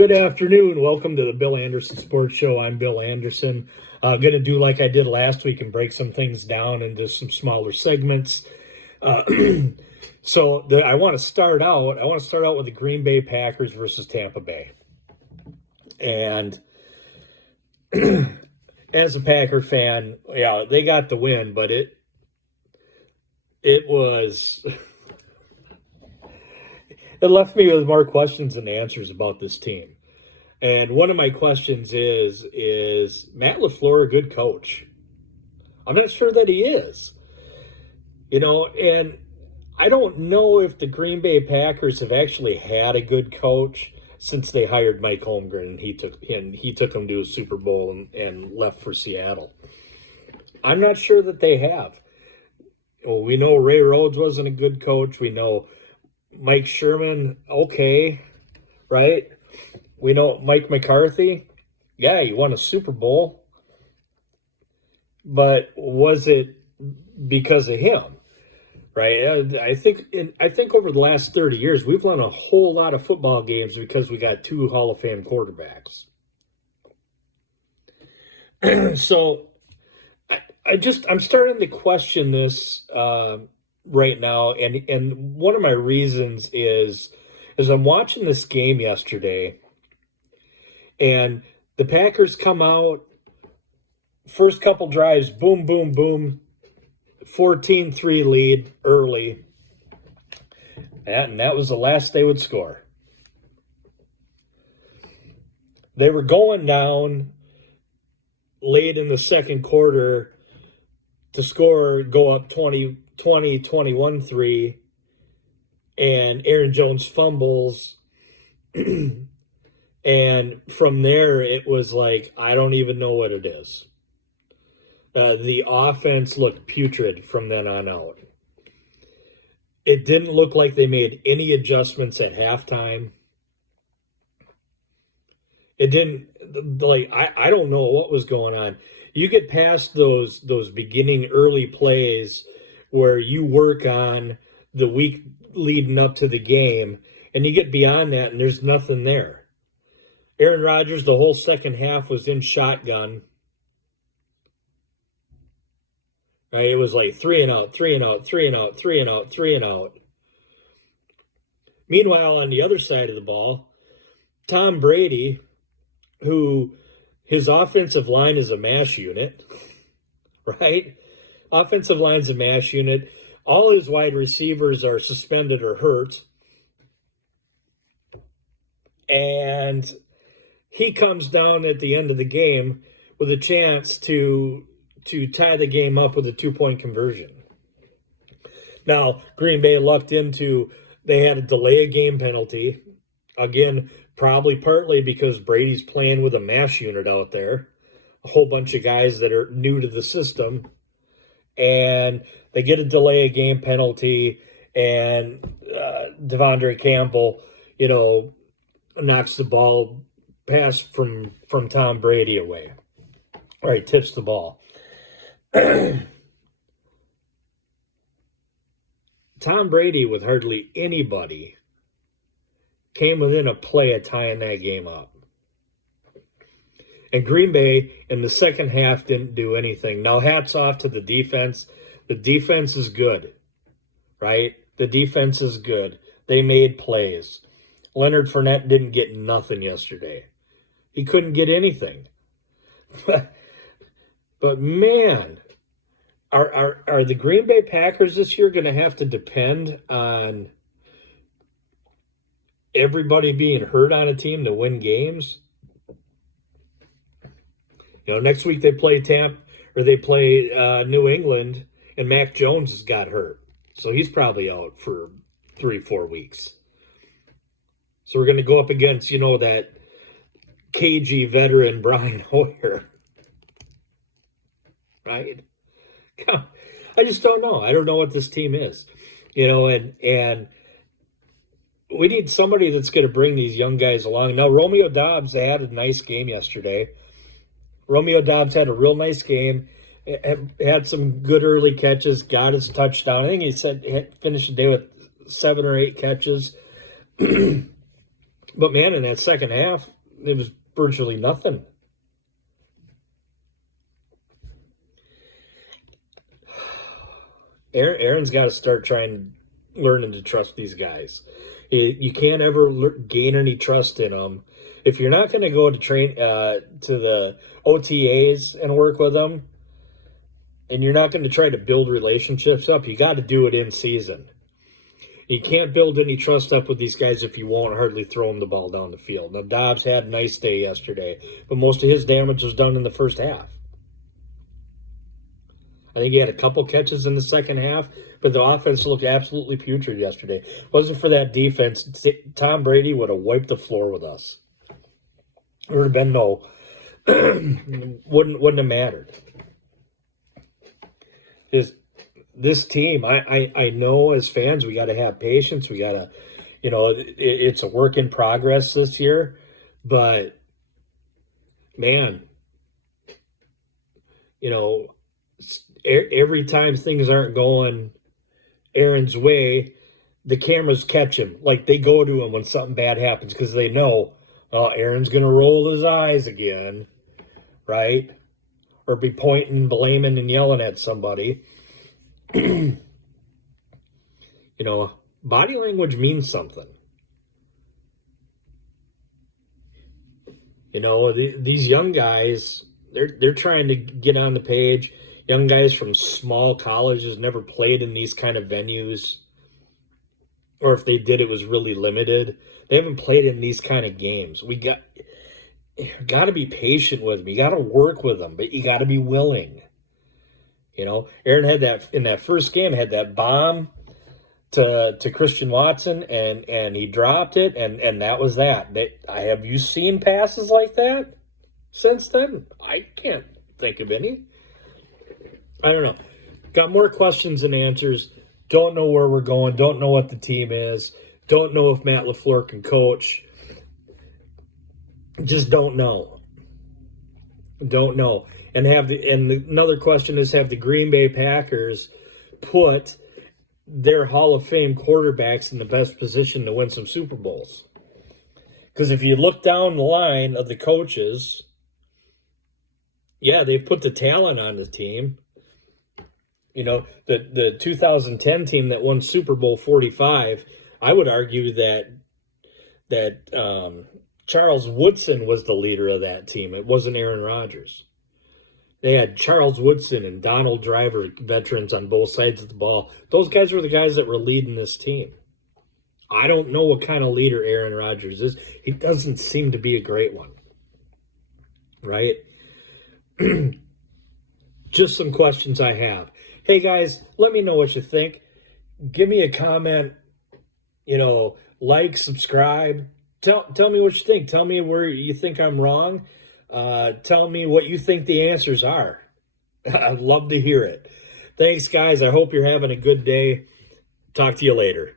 Good afternoon. Welcome to the Bill Anderson Sports Show. I'm Bill Anderson. Going to do like I did last week and break some things down into some smaller segments. I want to start out. I want to start out with the Green Bay Packers versus Tampa Bay. And as a Packer fan, yeah, they got the win, but it was it left me with more questions than answers about this team. And one of my questions is Matt LaFleur a good coach? I'm not sure that he is. And I don't know if the Green Bay Packers have actually had a good coach since they hired Mike Holmgren and he took them to a Super Bowl and left for Seattle. I'm not sure that they have. Well, we know Ray Rhodes wasn't a good coach. We know Mike Sherman, okay, right? We know Mike McCarthy, yeah, he won a Super Bowl. But was it because of him? Right? I think over the last 30 years, we've won a whole lot of football games because we got two Hall of Fame quarterbacks. So I'm starting to question this right now, and one of my reasons is I'm watching this game yesterday, and the Packers come out, first couple drives, boom, boom, boom, 14-3 lead early, and that was the last they would score. They were going down late in the second quarter to go up 21-3, and Aaron Jones fumbles, and from there it was like, I don't even know what it is. The offense looked putrid from then on out. It didn't look like they made any adjustments at halftime. It didn't, like, I don't know what was going on. You get past those beginning early plays where you work on the week leading up to the game, and you get beyond that and there's nothing there. Aaron Rodgers, the whole second half was in shotgun. Right? It was like 3 and out, 3 and out, 3 and out, 3 and out, 3 and out. Meanwhile, on the other side of the ball, Tom Brady, who his offensive line is a mash unit, right? Offensive line's a mash unit. All his wide receivers are suspended or hurt. And he comes down at the end of the game with a chance to tie the game up with a 2-point conversion. Now, Green Bay lucked into, they had a delay of game penalty. Again, probably partly because Brady's playing with a mash unit out there. A whole bunch of guys that are new to the system. And they get a delay of game penalty, and Devondre Campbell, knocks the ball pass from Tom Brady away. All right, tips the ball. Tom Brady, with hardly anybody, came within a play of tying that game up. And Green Bay in the second half didn't do anything. Now, hats off to the defense. The defense is good, right? The defense is good. They made plays. Leonard Fournette didn't get nothing yesterday. He couldn't get anything. But man, are the Green Bay Packers this year going to have to depend on everybody being hurt on a team to win games? Next week they play New England, and Mac Jones has got hurt. So he's probably out for 3-4 weeks. So we're going to go up against, that cagey veteran Brian Hoyer. Right? I just don't know. I don't know what this team is. And we need somebody that's going to bring these young guys along. Now, Romeo Doubs had a nice game yesterday. Romeo Doubs had a real nice game, had some good early catches, got his touchdown. I think he said finished the day with 7 or 8 catches. But, man, in that second half, it was virtually nothing. Aaron's got to start learning to trust these guys. You can't ever gain any trust in them if you're not going to go to the OTAs and work with them, and you're not going to try to build relationships up. You got to do it in season. You can't build any trust up with these guys if you won't hardly throw them the ball down the field. Now, Dobbs had a nice day yesterday, but most of his damage was done in the first half. I think he had a couple catches in the second half, but the offense looked absolutely putrid yesterday. If it wasn't for that defense, Tom Brady would have wiped the floor with us. There would have been no, wouldn't have mattered. This team, I know as fans, we got to have patience. We got to, it's a work in progress this year, but man, every time things aren't going Aaron's way, the cameras catch him. Like, they go to him when something bad happens because they know, Aaron's going to roll his eyes again, right? Or be pointing, blaming, and yelling at somebody. Body language means something. These young guys, they're trying to get on the page. Young guys from small colleges, never played in these kind of venues. Or if they did, it was really limited. They haven't played in these kind of games. We got to be patient with them. You got to work with them, but you got to be willing. Aaron had that in that first game, had that bomb to Christian Watson, and he dropped it, and that was that. Have you seen passes like that since then? I can't think of any. I don't know. Got more questions than answers. Don't know where we're going. Don't know what the team is. Don't know if Matt LaFleur can coach. Just don't know. Don't know. And another question is, have the Green Bay Packers put their Hall of Fame quarterbacks in the best position to win some Super Bowls? Because if you look down the line of the coaches, yeah, they've put the talent on the team. The 2010 team that won Super Bowl 45, I would argue that Charles Woodson was the leader of that team. It wasn't Aaron Rodgers. They had Charles Woodson and Donald Driver, veterans on both sides of the ball. Those guys were the guys that were leading this team. I don't know what kind of leader Aaron Rodgers is. He doesn't seem to be a great one. Right? Just some questions I have. Hey, guys, let me know what you think. Give me a comment. Like, subscribe. Tell me what you think. Tell me where you think I'm wrong. Tell me what you think the answers are. I'd love to hear it. Thanks, guys. I hope you're having a good day. Talk to you later.